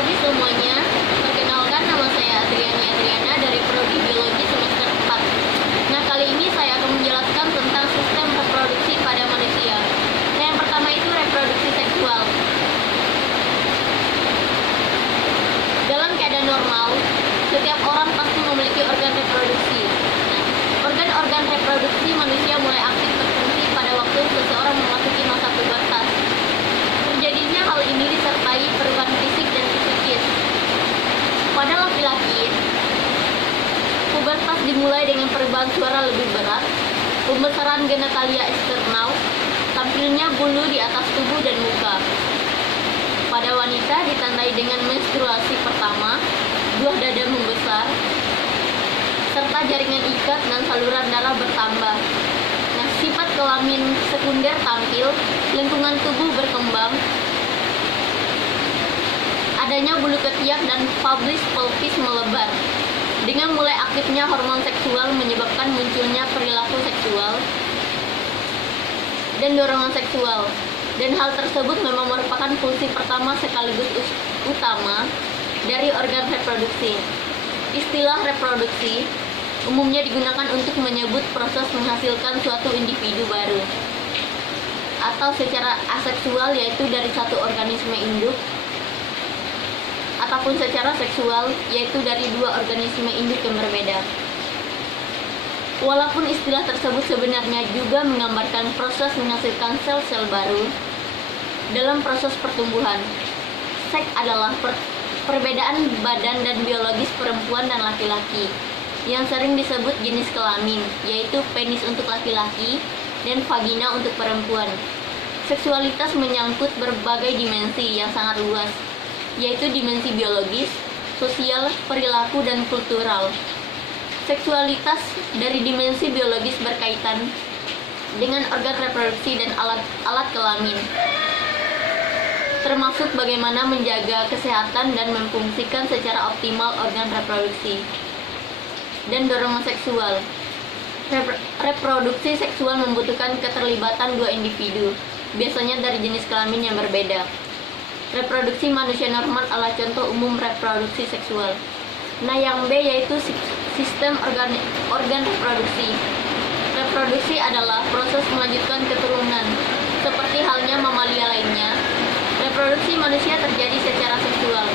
pagi semuanya. Perkenalkan, nama saya Adriana dari Prodi Biologi semester 4. Nah, kali ini saya akan menjelaskan tentang sistem reproduksi pada manusia. Nah, yang pertama itu reproduksi seksual. Dalam keadaan normal, setiap orang pasti memiliki organ reproduksi. Nah, organ-organ reproduksi manusia mulai aktif berfungsi pada waktu seseorang memasuki masa pubertas. Terjadinya hal ini disertai perubahan fisik dan psikis. Pada laki-laki, pubertas dimulai dengan perubahan suara lebih berat, pembesaran genitalia eksternal, tampilnya bulu di atas tubuh dan muka. Pada wanita ditandai dengan menstruasi pertama, buah dada membesar, serta jaringan ikat dan saluran darah bertambah. Nah, sifat kelamin sekunder tampil, lingkungan tubuh berkembang, adanya bulu ketiak dan pubis pelvis melebar. Dengan mulai aktifnya hormon seksual menyebabkan munculnya perilaku seksual dan dorongan seksual. Dan hal tersebut memang merupakan fungsi pertama sekaligus utama dari organ reproduksi. Istilah reproduksi umumnya digunakan untuk menyebut proses menghasilkan suatu individu baru, atau secara aseksual yaitu dari satu organisme induk, ataupun secara seksual yaitu dari dua organisme induk yang berbeda. Walaupun istilah tersebut sebenarnya juga menggambarkan proses menghasilkan sel-sel baru dalam proses pertumbuhan. Seks adalah perbedaan badan dan biologis perempuan dan laki-laki yang sering disebut jenis kelamin, yaitu penis untuk laki-laki dan vagina untuk perempuan. Seksualitas menyangkut berbagai dimensi yang sangat luas, yaitu dimensi biologis, sosial, perilaku, dan kultural. Seksualitas dari dimensi biologis berkaitan dengan organ reproduksi dan alat kelamin, termasuk bagaimana menjaga kesehatan dan memfungsikan secara optimal organ reproduksi dan dorongan seksual. Reproduksi seksual membutuhkan keterlibatan dua individu, biasanya dari jenis kelamin yang berbeda. Reproduksi manusia normal adalah contoh umum reproduksi seksual. Nah, yang B yaitu sistem organ reproduksi. Reproduksi adalah proses melanjutkan keturunan. Seperti halnya mamalia lainnya, reproduksi manusia terjadi secara seksual.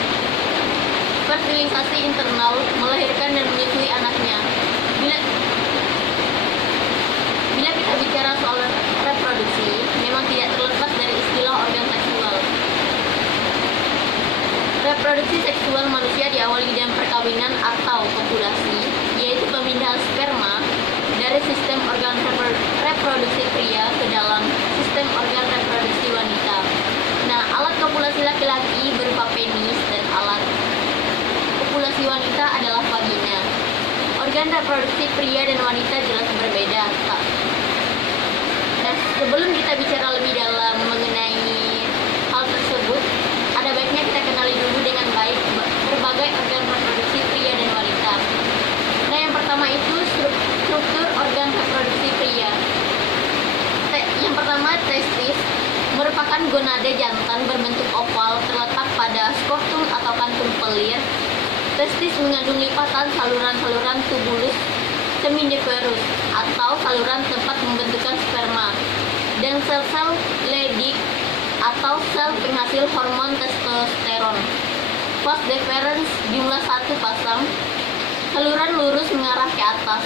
Fertilisasi internal, melahirkan dan menyusui anaknya. Bila kita bicara soal reproduksi, memang tidak terlepas dari istilah organ seksual. Reproduksi seksual manusia diawali dengan perkawinan atau kopulasi, yaitu pemindahan sperma dari sistem organ reproduksi pria ke dalam sistem organ reproduksi wanita. Nah, alat kopulasi laki-laki berupa penis dan alat kopulasi wanita adalah vagina. Organ reproduksi pria dan wanita jelas berbeda. Nah, sebelum kita bicara lebih dalam mengenai hal tersebut, ada baiknya kita kenali dulu dengan baik berbagai organ reproduksi pria dan wanita. Nah, yang pertama itu struktur organ reproduksi pria. Yang pertama, testis merupakan gonade jantan berbentuk oval terletak pada skrotum atau kantung pelir. Testis mengandung lipatan saluran-saluran tubulus seminiferus atau saluran tempat pembentukan sperma dan sel-sel Leydig atau sel penghasil hormon testosteron. Vas deferens jumlah 1 pasang. Saluran lurus mengarah ke atas,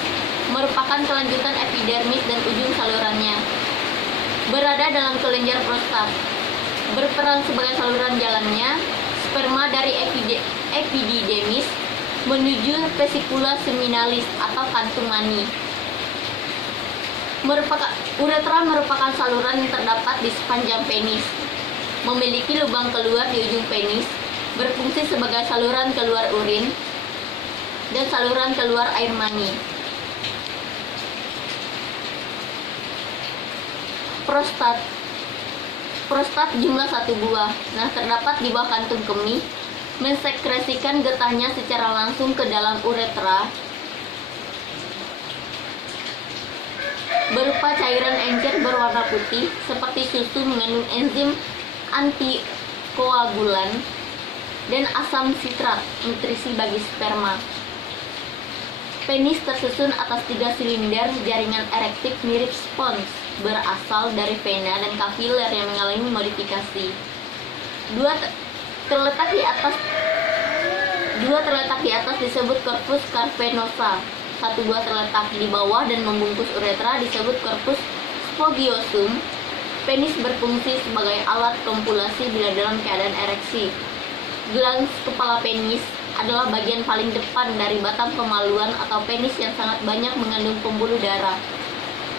merupakan kelanjutan epidermis dan ujung salurannya. Berada dalam kelenjar prostat. Berperan sebagai saluran jalannya sperma dari epididymis menuju vesicula seminalis atau kantung mani. Uretra merupakan saluran yang terdapat di sepanjang penis. Memiliki lubang keluar di ujung penis, berfungsi sebagai saluran keluar urin dan saluran keluar air mani. Prostat jumlah 1 buah. Nah, terdapat di bawah kantung kemih, mensekresikan getahnya secara langsung ke dalam uretra berupa cairan encer berwarna putih seperti susu mengandung enzim antikoagulan dan asam sitrat, nutrisi bagi sperma. Penis tersusun atas 3 silinder jaringan erektif mirip spons, berasal dari vena dan kapiler yang mengalami modifikasi. Dua terletak di atas disebut corpus cavernosa. Satu buah terletak di bawah dan membungkus uretra disebut corpus spogiosum. Penis berfungsi sebagai alat kompulasi bila dalam keadaan ereksi. Glans kepala penis adalah bagian paling depan dari batang kemaluan atau penis yang sangat banyak mengandung pembuluh darah.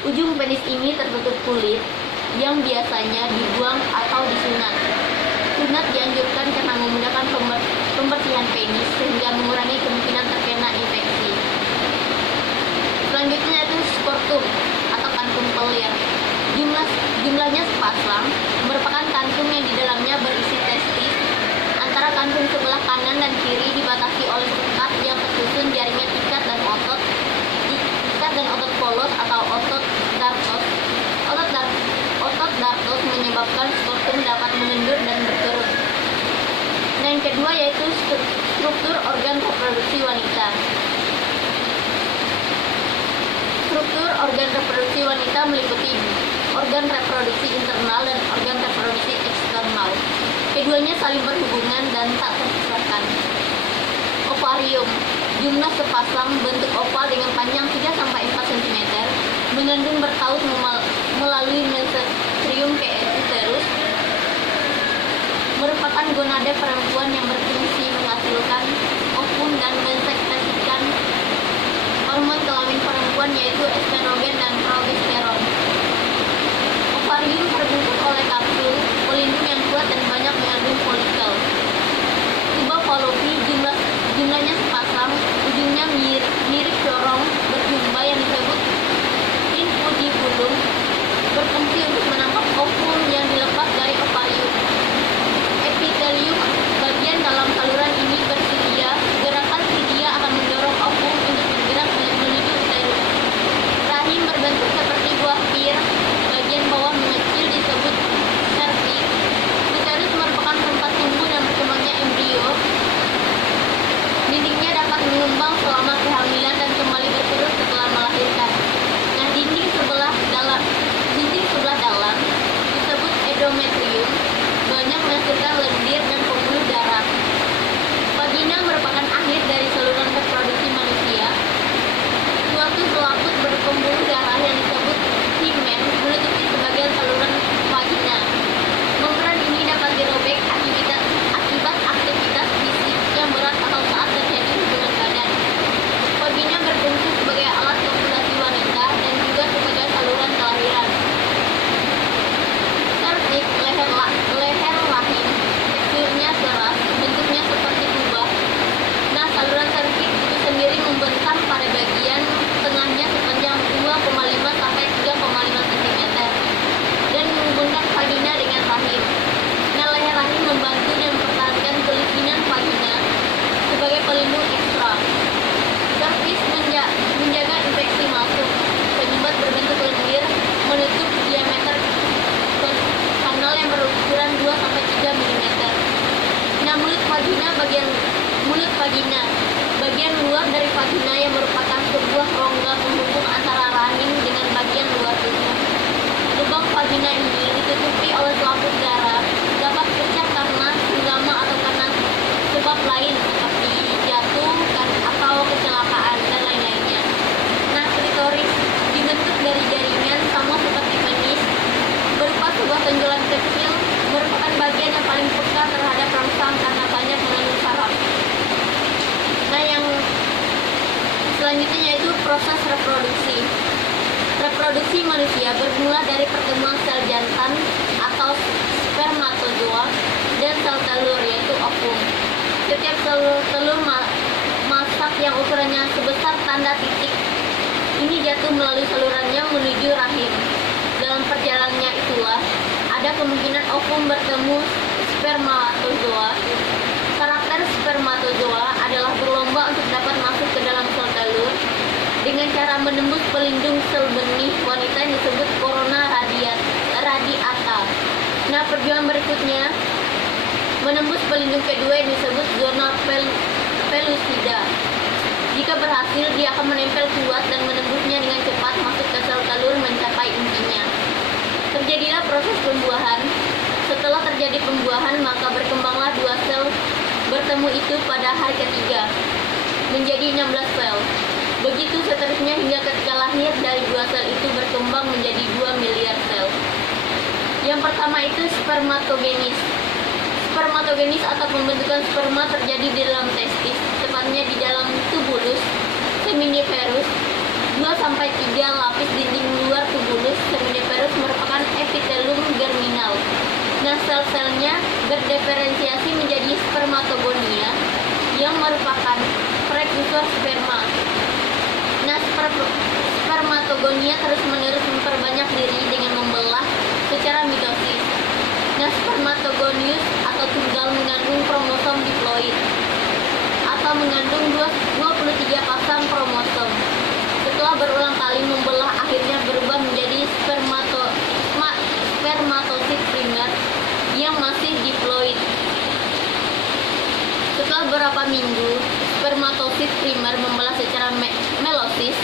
Ujung penis ini tertutup kulit yang biasanya dibuang atau disunat. Sunat dianjurkan karena memudahkan pembersihan penis sehingga mengurangi kemungkinan terkena infeksi. Selanjutnya itu skortum atau kantung pelir. Jumlahnya sepasang, merupakan kantung yang di dalamnya berisi testis. Antara kantung sebelah kanan dan kiri dibatasi oleh sekat yang tersusun jaringan ikat dan otot polos atau otot dartos. Otot dartos menyebabkan skortum dapat mengendur dan berkerut. Nah, yang kedua yaitu struktur organ reproduksi wanita. Struktur organ reproduksi wanita meliputi organ reproduksi internal dan organ reproduksi eksternal. Keduanya saling berhubungan dan tak terpisahkan. Ovarium, jumlah sepasang, bentuk oval dengan panjang 3-4 cm, mengandung bertaut melalui mesenterium ke uterus, merupakan gonade perempuan yang berfungsi menghasilkan ovum dan mensekresikan hormon kelamin perempuan yaitu estrogen dan progesteron. Ovarium terbungkus oleh kapsul pelindung yang kuat dan banyak mengandung folikel. Tuba Fallopi jumlahnya sepasang, ujungnya mirip corong berjumpa yang disebut infundibulum, berfungsi untuk menangkap ovum yang dilepas dari ovarium. Epitelium, bagian dalam saluran ini bersilia. Gerakan silia akan mendorong ovum untuk bergerak menuju uterus. Rahim berbentuk seperti buah pir, bagian bawah mengecil disebut cervix. Uterus merupakan tempat tumbuh dan berkembangnya embrio. Dindingnya dapat mengembang selama kehamilan dan kembali berkerut setelah melahirkan. Nah, dinding sebelah dalam disebut endometrium, banyak menghasilkan lendir dan pembuluh darah. Vagina merupakan akhir dari saluran reproduksi manusia. Suatu selaput berpembuluh darah yang disebut himen menutupi sebagian saluran vagina. Membran ini dapat dirobek akibat aktivitas fisik yang berat atau saat terjadi hubungan badan. Vagina berfungsi sebagai alat kopulasi wanita dan juga sebagai saluran kelahiran. Cervix, leher rahim, teksturnya keras, bentuknya seperti kubah. Nah, saluran cervix itu sendiri membentang pada bagian tengahnya sepanjang 2,5 sampai 3,5 cm dan menghubungkan vagina dengan rahim. Nah, leher rahim membantu dan mempertahankan kelikinan vagina sebagai pelindung ekstra. Cervix menjaga infeksi masuk. Penyumbat berbentuk lendir menutup diameter kanal yang berukuran 2-3 mm. Nah, mulut vagina, bagian luar dari vagina yang merupakan sebuah rongga penghubung antara rahim dengan bagian luar tubuh. Lubang vagina ini ditutupi oleh selaput darah, dapat pecah karena senggama atau karena sebab lain seperti jatuh atau kecelakaan dan lain-lainnya. Nah, klitoris dibentuk dari jaringan sama seperti penis, berupa sebuah tonjolan kecil, merupakan bagian yang paling peka terhadap rangsang karena banyak mengandung saraf. Nah, yang selanjutnya yaitu proses reproduksi. Reproduksi manusia bermula dari pertemuan sel jantan atau spermatozoa dan sel telur yaitu ovum. Setiap sel telur masak yang ukurannya sebesar tanda titik ini jatuh melalui salurannya menuju rahim. Dalam perjalanannya itulah ada kemungkinan ovum bertemu spermatozoa. Karakter spermatozoa adalah berlomba untuk dapat masuk ke dalam sel telur dengan cara menembus pelindung sel benih wanita yang disebut corona radiata. Nah, perjuangan berikutnya menembus pelindung kedua yang disebut zona pellucida. Jika berhasil, dia akan menempel kuat dan menembusnya dengan cepat masuk ke sel telur mencapai intinya. Terjadilah proses pembuahan. Setelah terjadi pembuahan, maka berkembanglah dua sel bertemu itu pada hari ketiga, menjadi 16 sel. Begitu seterusnya hingga ketika lahir dari dua sel itu berkembang menjadi 2 miliar sel. Yang pertama itu spermatogenis. Spermatogenis atau pembentukan sperma terjadi di dalam testis, tepatnya di dalam tubulus seminiferus. 2-3 lapis dinding luar tubulus seminiferus merupakan epitelum germinal. Nah, sel-selnya berdiferensiasi menjadi spermatogonia yang merupakan prekursor sperma. Nah, spermatogonia terus-menerus memperbanyak diri dengan membelah secara mitosis. Nah, spermatogonius atau tunggal mengandung kromosom diploid atau mengandung 23 pasang kromosom. Setelah berulang kali membelah, akhirnya berubah menjadi spermatosit primer yang masih diploid. Setelah beberapa minggu, spermatosit primer membelah secara meiosis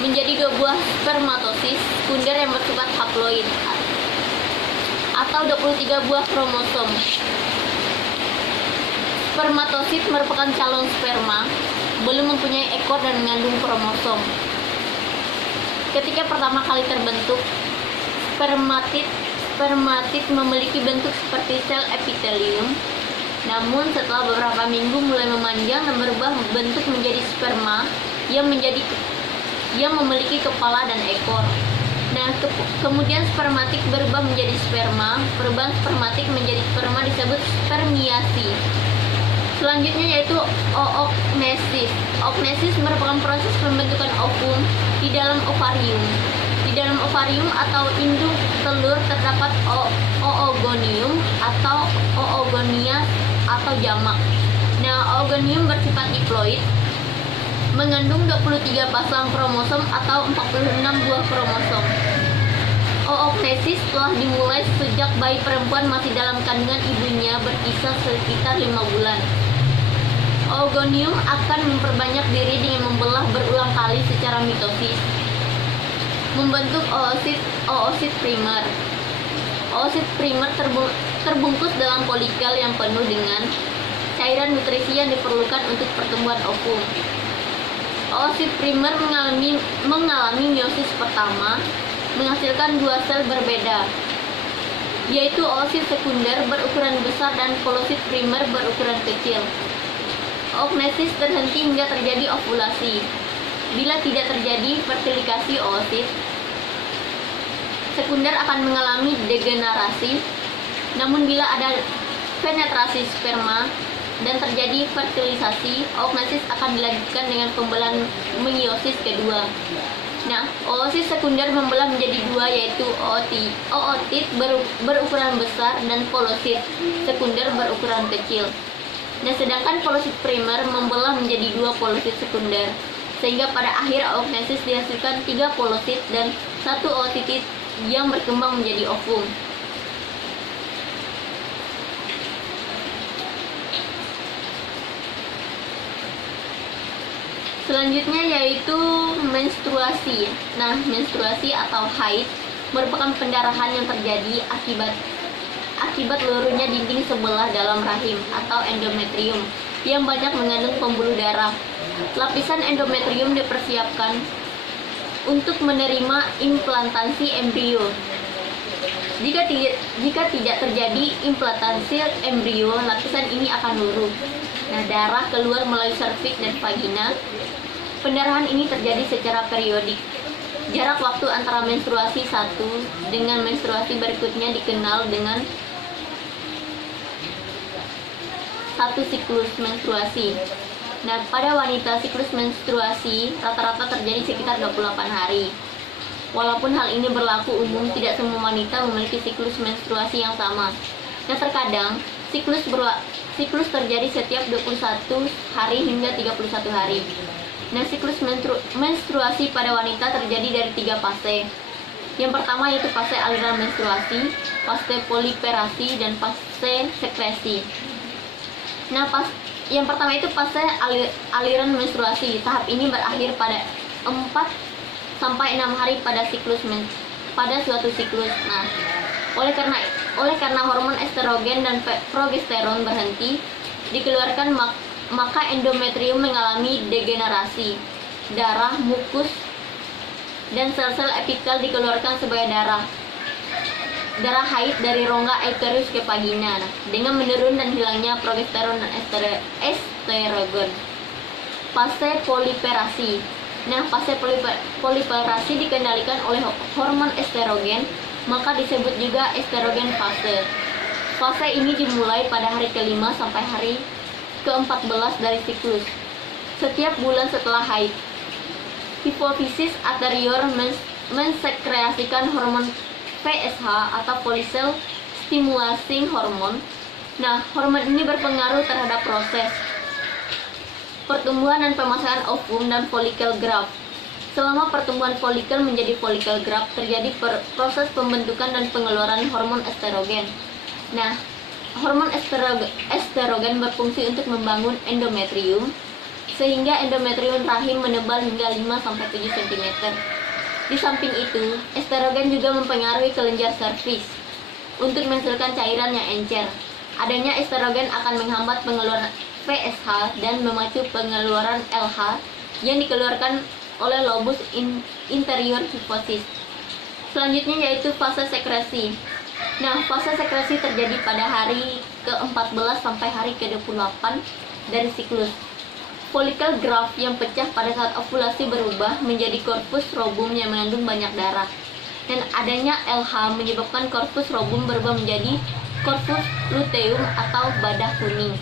menjadi 2 buah spermatosis sekunder yang bersifat haploid atau 23 buah kromosom. Spermatosit merupakan calon sperma, belum mempunyai ekor dan mengandung kromosom. Ketika pertama kali terbentuk, spermatid memiliki bentuk seperti sel epitelium. Namun setelah beberapa minggu mulai memanjang dan berubah bentuk menjadi sperma yang memiliki kepala dan ekor. Nah, kemudian spermatik berubah menjadi sperma. Perubahan spermatik menjadi sperma disebut spermiasi. Selanjutnya yaitu oognesis. Oognesis merupakan proses pembentukan ovum di dalam ovarium. Di dalam ovarium atau induk telur terdapat oogonium atau oogonia atau jamak. Nah, oogonium bersifat diploid, mengandung 23 pasang kromosom atau 46 buah kromosom. Oognesis telah dimulai sejak bayi perempuan masih dalam kandungan ibunya berkisar sekitar 5 bulan. Oogonium akan memperbanyak diri dengan membelah berulang kali secara mitosis, membentuk oosit primer. Oosit primer terbungkus dalam polikel yang penuh dengan cairan nutrisi yang diperlukan untuk pertumbuhan ovum. Oosit primer mengalami meiosis pertama, menghasilkan 2 sel berbeda, yaitu oosit sekunder berukuran besar dan kolosit primer berukuran kecil. Oognesis terhenti hingga terjadi ovulasi. Bila tidak terjadi fertilisasi oosit, sekunder akan mengalami degenerasi. Namun bila ada penetrasi sperma dan terjadi fertilisasi, oognesis akan dilanjutkan dengan pembelahan meiosis kedua. Nah, oosit sekunder membelah menjadi 2, yaitu ootit berukuran besar dan kolosit sekunder berukuran kecil. Nah, sedangkan kolosit primer membelah menjadi 2 kolosit sekunder, sehingga pada akhir oognesis dihasilkan 3 kolosit dan 1 ootit yang berkembang menjadi ovum. Selanjutnya yaitu menstruasi. Nah, menstruasi atau haid merupakan pendarahan yang terjadi akibat luruhnya dinding sebelah dalam rahim atau endometrium yang banyak mengandung pembuluh darah. Lapisan endometrium dipersiapkan untuk menerima implantasi embrio. Jika tidak terjadi implantasi embrio, lapisan ini akan luruh. Nah, darah keluar melalui serviks dan vagina. Pendarahan ini terjadi secara periodik. Jarak waktu antara menstruasi 1 dengan menstruasi berikutnya dikenal dengan 1 siklus menstruasi. Nah, pada wanita siklus menstruasi rata-rata terjadi sekitar 28 hari. Walaupun hal ini berlaku umum, tidak semua wanita memiliki siklus menstruasi yang sama. Nah, terkadang siklus terjadi setiap 21 hari hingga 31 hari. Nah, siklus menstruasi pada wanita terjadi dari 3 fase. Yang pertama yaitu fase aliran menstruasi, fase poliferasi, dan fase sekresi. Nah, yang pertama itu fase aliran menstruasi. Tahap ini berakhir pada 4 sampai 6 hari pada suatu siklus. Nah, oleh karena hormon estrogen dan progesteron berhenti dikeluarkan, maka endometrium mengalami degenerasi. Darah, mukus, dan sel-sel epikal dikeluarkan sebagai darah haid dari rongga uterus ke vagina. Nah, dengan menurun dan hilangnya progesteron dan estrogen. Fase poliferasi. Nah, fase poliferasi dikendalikan oleh hormon estrogen, maka disebut juga estrogen fase. Fase ini dimulai pada hari ke-5 sampai hari ke-14 dari siklus, setiap bulan setelah haid. Hipofisis anterior mensekreasikan hormon PSH atau follicle stimulating hormone. Nah, hormon ini berpengaruh terhadap proses pertumbuhan dan pemasangan ovum dan follicle graft. Selama pertumbuhan folikel menjadi follicle graft, terjadi proses pembentukan dan pengeluaran hormon estrogen. Nah, hormon estrogen berfungsi untuk membangun endometrium, sehingga endometrium rahim menebal hingga 5-7 cm. Di samping itu, estrogen juga mempengaruhi kelenjar serviks untuk menghasilkan cairan yang encer. Adanya estrogen akan menghambat pengeluaran PSH dan memacu pengeluaran LH yang dikeluarkan oleh lobus interior hipofisis. Selanjutnya yaitu fase sekresi. Nah, fase sekresi terjadi pada hari ke-14 sampai hari ke-28 dari siklus. Follicle graft yang pecah pada saat ovulasi berubah menjadi corpus robum yang mengandung banyak darah. Dan adanya LH menyebabkan corpus robum berubah menjadi corpus luteum atau badah kuning.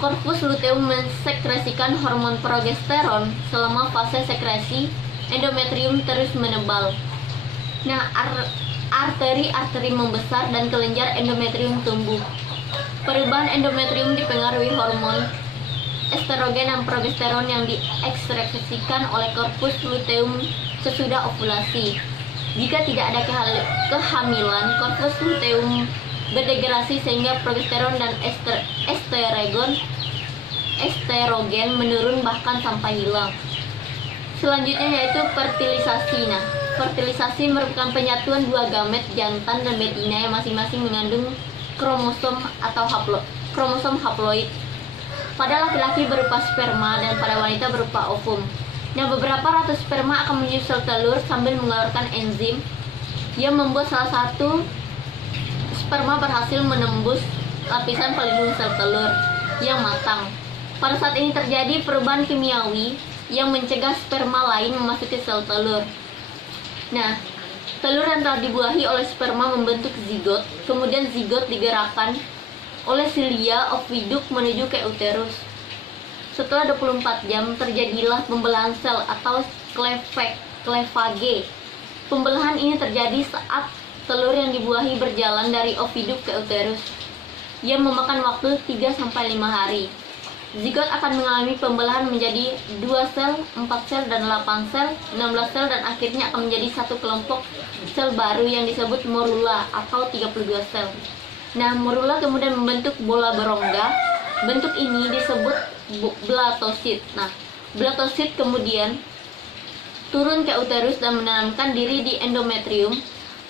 Corpus luteum mensekresikan hormon progesteron. Selama fase sekresi, endometrium terus menebal. Nah, arteri membesar dan kelenjar endometrium tumbuh. Perubahan endometrium dipengaruhi hormon estrogen dan progesteron yang diekskresikan oleh corpus luteum sesudah ovulasi. Jika tidak ada kehamilan, corpus luteum berdegradasi sehingga progesteron dan estrogen menurun bahkan sampai hilang. Selanjutnya yaitu fertilisasi. Nah, fertilisasi merupakan penyatuan dua gamet jantan dan betina yang masing-masing mengandung kromosom atau kromosom haploid. Pada laki-laki berupa sperma dan pada wanita berupa ovum. Nah, beberapa ratus sperma akan menuju sel telur sambil mengeluarkan enzim yang membuat salah satu sperma berhasil menembus lapisan pelindung sel telur yang matang. Pada saat ini terjadi perubahan kimiawi yang mencegah sperma lain memasuki sel telur. Nah, telur yang telah dibuahi oleh sperma membentuk zigot, kemudian zigot digerakkan oleh silia oviduk menuju ke uterus. Setelah 24 jam terjadilah pembelahan sel atau cleavage. Pembelahan ini terjadi saat telur yang dibuahi berjalan dari oviduk ke uterus, yang memakan waktu 3-5 hari. Zigot akan mengalami pembelahan menjadi 2 sel, 4 sel, dan 8 sel, 16 sel, dan akhirnya akan menjadi satu kelompok sel baru yang disebut morula atau 32 sel. Nah, morula kemudian membentuk bola berongga. Bentuk ini disebut blatosit. Nah, blatosit kemudian turun ke uterus dan menanamkan diri di endometrium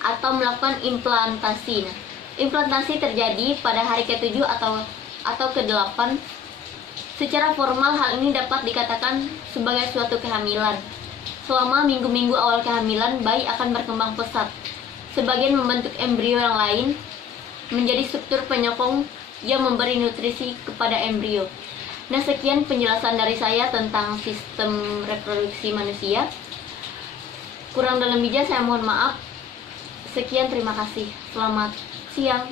atau melakukan implantasi. Nah, implantasi terjadi pada hari ke-7 atau ke-8. Secara formal hal ini dapat dikatakan sebagai suatu kehamilan. Selama minggu-minggu awal kehamilan, bayi akan berkembang pesat. Sebagian membentuk embrio yang lain menjadi struktur penyokong yang memberi nutrisi kepada embrio. Nah, sekian penjelasan dari saya tentang sistem reproduksi manusia. Kurang dan lebihnya saya mohon maaf. Sekian, terima kasih. Selamat siang.